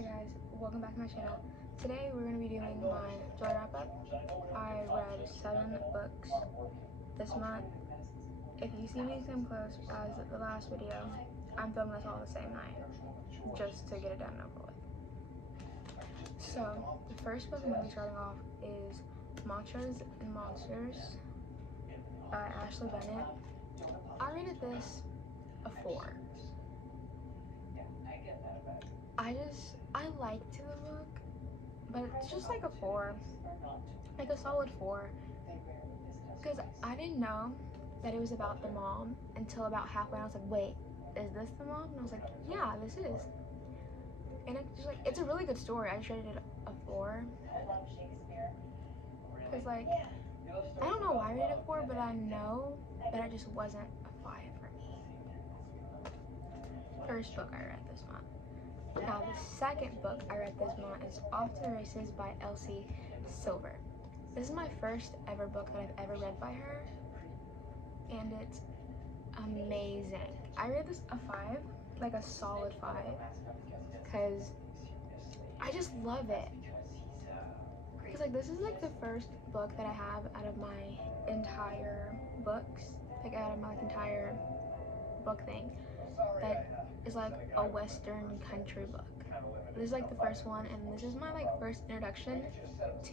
Hi guys, welcome back to my channel. Today we're going to be doing my joy wrap up. I read 7 books this month. If you see me come close as the last video, I'm filming this all the same night, just to get it done and over with. So, the first book I'm going to be starting off is Mantras and Monsters by Ashley Bennett. I rated this a 4. I liked the book, but it's just like a 4, like a solid 4, because I didn't know that it was about the mom until about halfway. I was like, wait, is this the mom? And I was like, yeah, this is. And it's just like, it's a really good story. I just rated it a 4, because like, I don't know why I rated it a 4, but I know that it just wasn't a 5 for me. First book I read this month. Now, the second book I read this month is Off to the Races by Elsie Silver. This is my first ever book that I've ever read by her, and it's amazing. I read this a 5, like a solid 5, because I just love it. Because like, this is like the first book that I have out of my entire books, like out of my entire book thing, that is like a Western country book. This is like the first one, and this is my like first introduction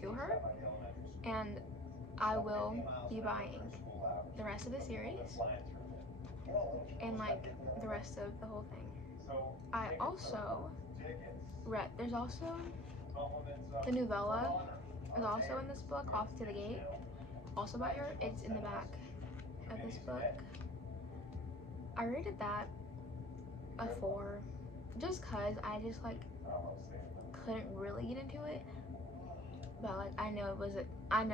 to her, and I will be buying the rest of the series and like the rest of the whole thing. I also read, there's also the novella is also in this book, Off to the Gate, also by her. It's in the back of this book. I rated that a 4, just cause I just like couldn't really get into it, but like I know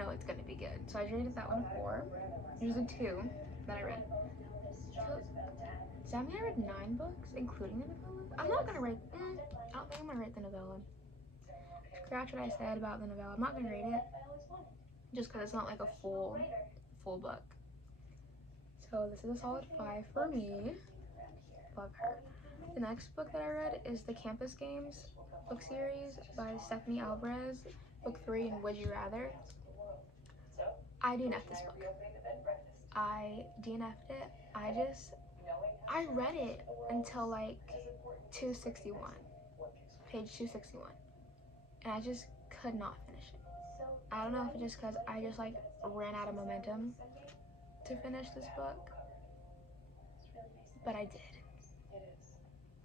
it's gonna be good, so I rated that one a 4. There's a 2 that I read. So, does that mean I read 9 books, including the novella? I'm not gonna rate. I don't think I'm gonna rate the novella. Scratch what I said about the novella. I'm not gonna rate it, just cause it's not like a full book. So this is a solid 5 for me. Love her. The next book that I read is the Campus Games book series by Stephanie Alvarez, book 3 in Would You Rather. I DNF'd this book. I DNF'd it. I read it until like 261, page 261, and I just could not finish it. I don't know if it's just because I just like ran out of momentum to finish this book, but I did.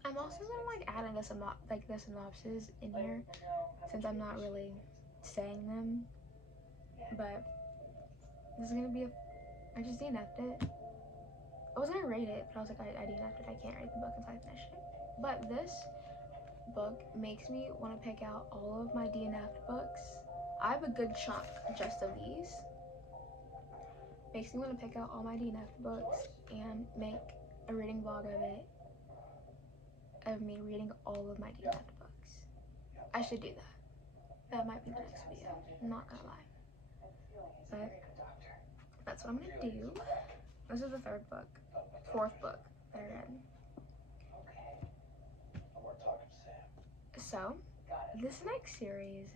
I'm also gonna like add in the synopsis in here, since I'm not really saying them, but this is gonna be I just DNF'd it. I was gonna rate it, but I was like, I DNF'd it. I can't rate the book until I finish it. But this book makes me want to pick out all of my DNF'd books. I have a good chunk just of these. Makes me want to pick out all my DNF'd books and make a reading vlog of it, of me reading all of my DNF'd books. I should do that. That might be the next video. I'm not gonna lie. But that's what I'm gonna do. This is the fourth book that I read. So, this next series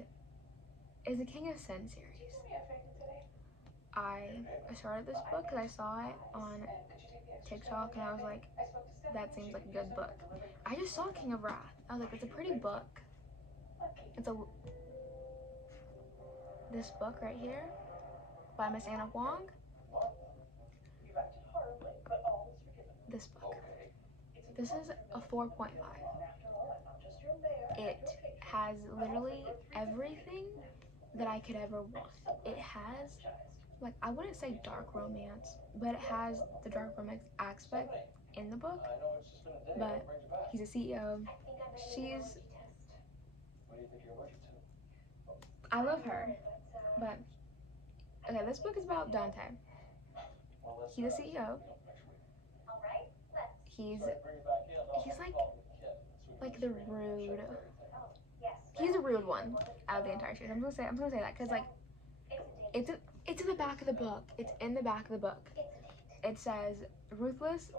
is the King of Sin series. I started this book because I saw it on TikTok and I was like, that seems like a good book. I just saw King of Wrath. I was like, it's a pretty book. This book right here by Miss Anna Huang. This book. This is a 4.5. It has literally everything that I could ever want. It has, like, I wouldn't say dark romance, but it has the dark romance aspect in the book. But he's a CEO. I love her. But okay, this book is about Dante. He's a CEO. He's like the rude. He's a rude one out of the entire series. I'm gonna say that because like it's in the back of the book. It's in the back of the book. It says ruthless,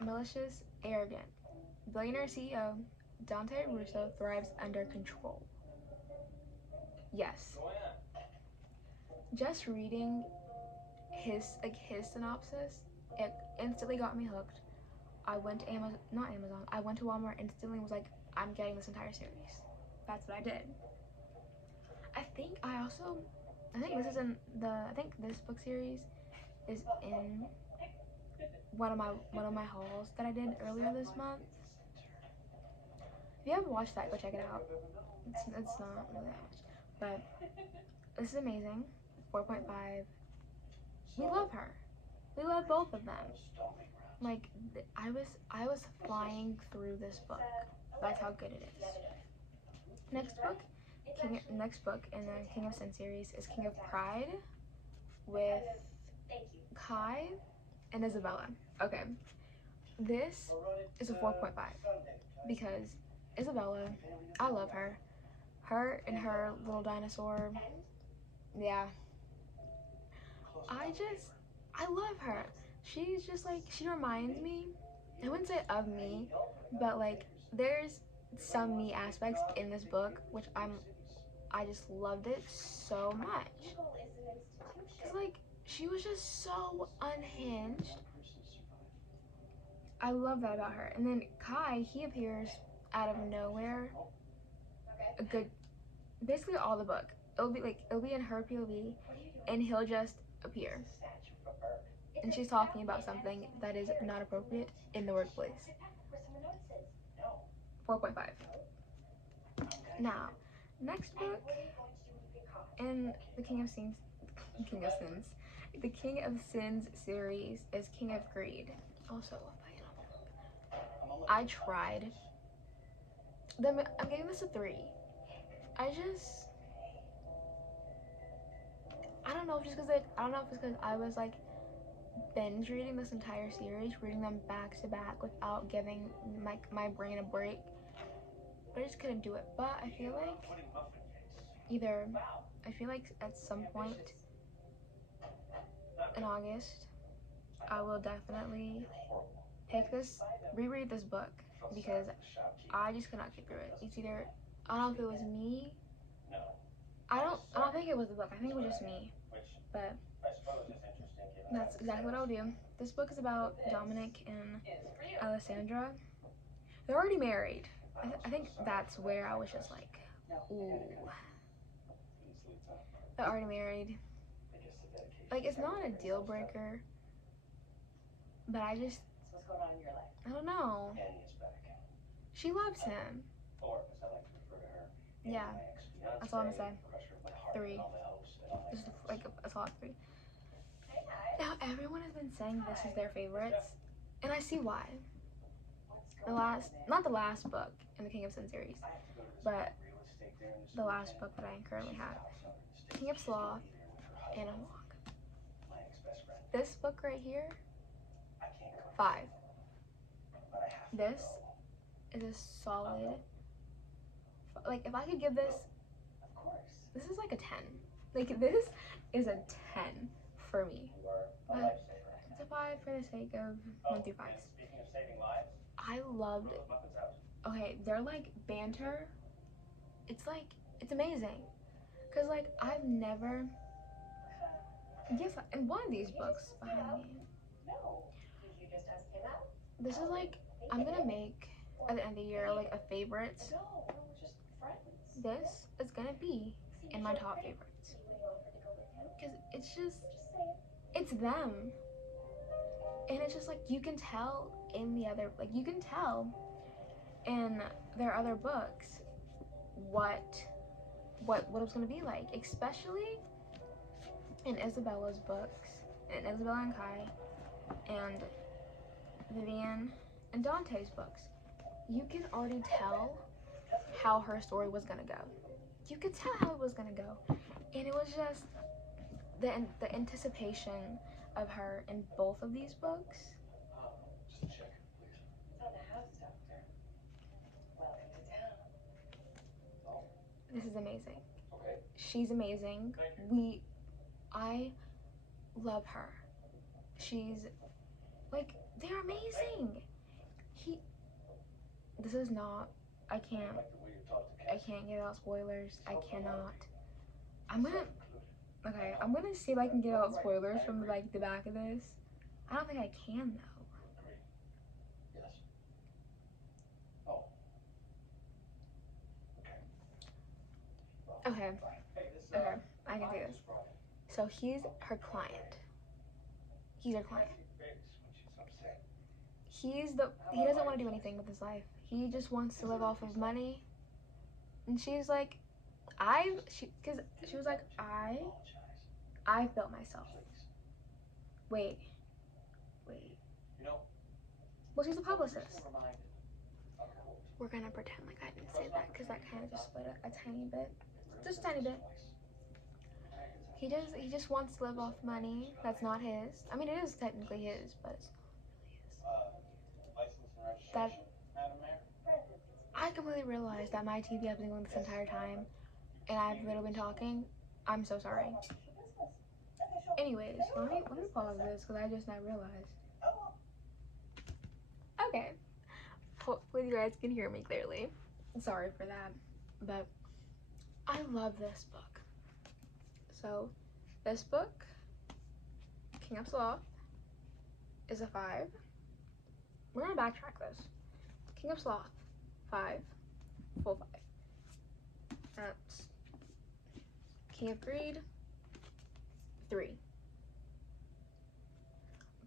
malicious, arrogant, billionaire CEO, Dante Russo thrives under control. Yes. Just reading his synopsis, it instantly got me hooked. I went to Amazon. I went to Walmart instantly and was like, I'm getting this entire series. That's what I did. I think this book series is in one of my hauls that I did earlier this month. If you haven't watched that, go check it out. It's not really that much, but this is amazing. 4.5. We love her. We love both of them. Like I was flying through this book. That's how good it is. Next book in the King of Sin series is King of Pride with Kai and Isabella. Okay, this is a 4.5 because Isabella, I love her. Her and her little dinosaur. Yeah. I love her. She's just like, she reminds me, I wouldn't say of me, but like there's some me aspects in this book which I just loved it so much. Cause like she was just so unhinged. I love that about her. And then Kai, he appears out of nowhere. Basically all the book. It'll be in her POV, and he'll just appear. And she's talking about something that is not appropriate in the workplace. 4.5. Now, next book in the King of Sins series is King of Greed. Also loved by Anna. I tried. I'm giving this a 3. I don't know if it's because I was like binge reading this entire series, reading them back to back without giving my brain a break. But I just couldn't do it. But I feel like at some point in August, I will definitely reread this book because I just could not get through it. It's either, I don't know if it was me. I don't think it was the book. I think it was just me. But that's exactly what I'll do. This book is about Dominic and Alessandra. They're already married. I think that's where I was just like, ooh. They're already married. Like, it's not a deal breaker, but I don't know. She loves him. Yeah, that's all I'm gonna say. 3. This is like a solid 3. Now, everyone has been saying this is their favorites, and I see why. Not the last book in the King of Sin series, but the last book that I currently have. King of Sloth and Unlock. This book right here, 5. This is a solid, like if I could give this is like a 10. Like this is a 10 for me. But it's a 5 for the sake of 1 through 5s. I loved it. Okay, they're like banter. It's amazing. Cause like I've never, yes, in one of these books behind me. This is like, I'm gonna make at the end of the year like a favorites. This is gonna be in my top favorites. Cause it's them. And it's just like, you can tell in their other books what it's gonna be like, especially in Isabella's books, and Isabella and Kai, and Vivian and Dante's books. You can already tell how her story was gonna go. You could tell how it was gonna go, and it was just the anticipation of her in both of these books. Just a check, please. It's on the house doctor. Welcome to town. Oh. This is amazing. Okay. She's amazing. I love her. She's like, they're amazing. This is not I can't give out spoilers. I cannot. I'm gonna see if I can get out spoilers from like the back of this. I don't think I can though. Yes. Oh. Okay. Okay. I can do this. So he's her client. He's her client. He doesn't want to do anything with his life. He just wants to live off of money. And she's like, because she was like, I built myself. Wait. Well, she's a publicist. We're gonna pretend like I didn't say that because that kind of just split a tiny bit. Just a tiny bit. He just wants to live off money that's not his. I mean, it is technically his, but it's not really his. That I completely realized that my TV has been going this entire time, and I've literally been talking. I'm so sorry. Anyways, let me pause this because I just now realized. Okay, hopefully you guys can hear me clearly. Sorry for that, but I love this book. So, this book, King of Sloth, is a 5. We're gonna backtrack this. King of Sloth, 5, full 5. That's King of Greed, 3.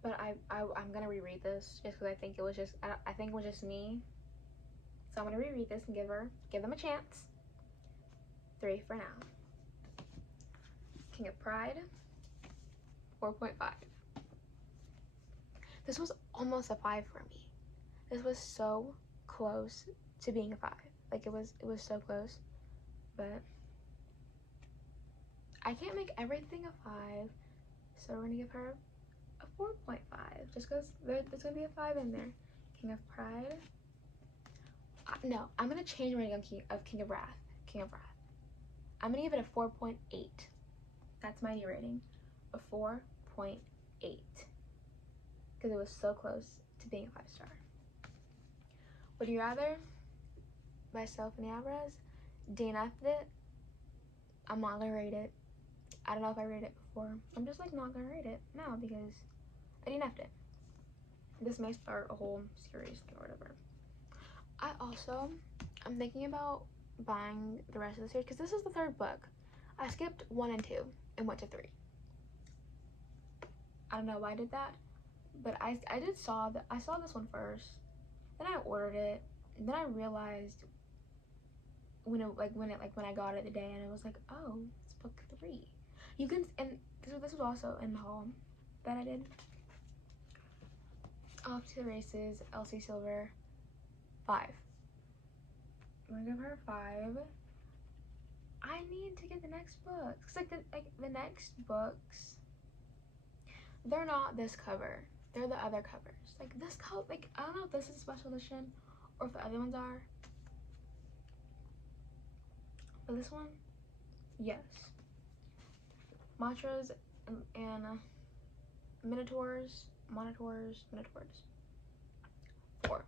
But I'm gonna reread this just because I think it was just me. So I'm gonna reread this and give them a chance. 3 for now. King of Pride, 4.5. This was almost a 5 for me. This was so close to being a 5. Like it was so close, but I can't make everything a 5, so we're gonna give her a 4.5 just because there's gonna be a 5 in there. King of Pride. No, I'm gonna change my rating of King of Wrath. King of Wrath. I'm gonna give it a 4.8. That's my new rating, a 4.8, because it was so close to being a 5-star. Would You Rather by Stephanie Alvarez. DNF'd it. I'm not gonna rate it. I don't know if I rated it before. I'm just like not gonna rate it now because I DNF'd it. This may start a whole series or whatever. I'm thinking about buying the rest of the series because this is the 3rd book. I skipped 1 and 2 and went to 3. I don't know why I did that, but I saw this one first, then I ordered it, and then I realized when I got it the day, and it was like, oh, it's book 3. You can, and this was also in the haul that I did. Off to the Races, Elsie Silver, 5. I'm gonna give her a 5. I need to get the next books. Cause the next books, they're not this cover. They're the other covers. Like this cover, like I don't know if this is a special edition or if the other ones are. But this one, yes. Mantras and Minotaurs. 4.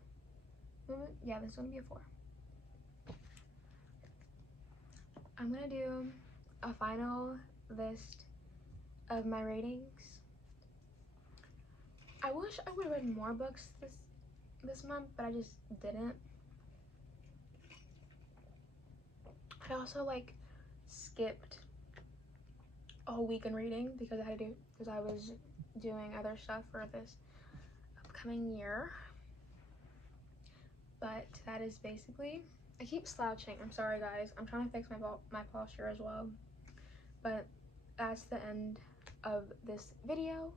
Yeah, this is gonna be a 4. I'm gonna do a final list of my ratings. I wish I would have read more books this month, but I just didn't. I also like skipped a whole week in reading because I was doing other stuff for this upcoming year. But that is basically, I keep slouching. I'm sorry guys. I'm trying to fix my posture as well. But that's the end of this video.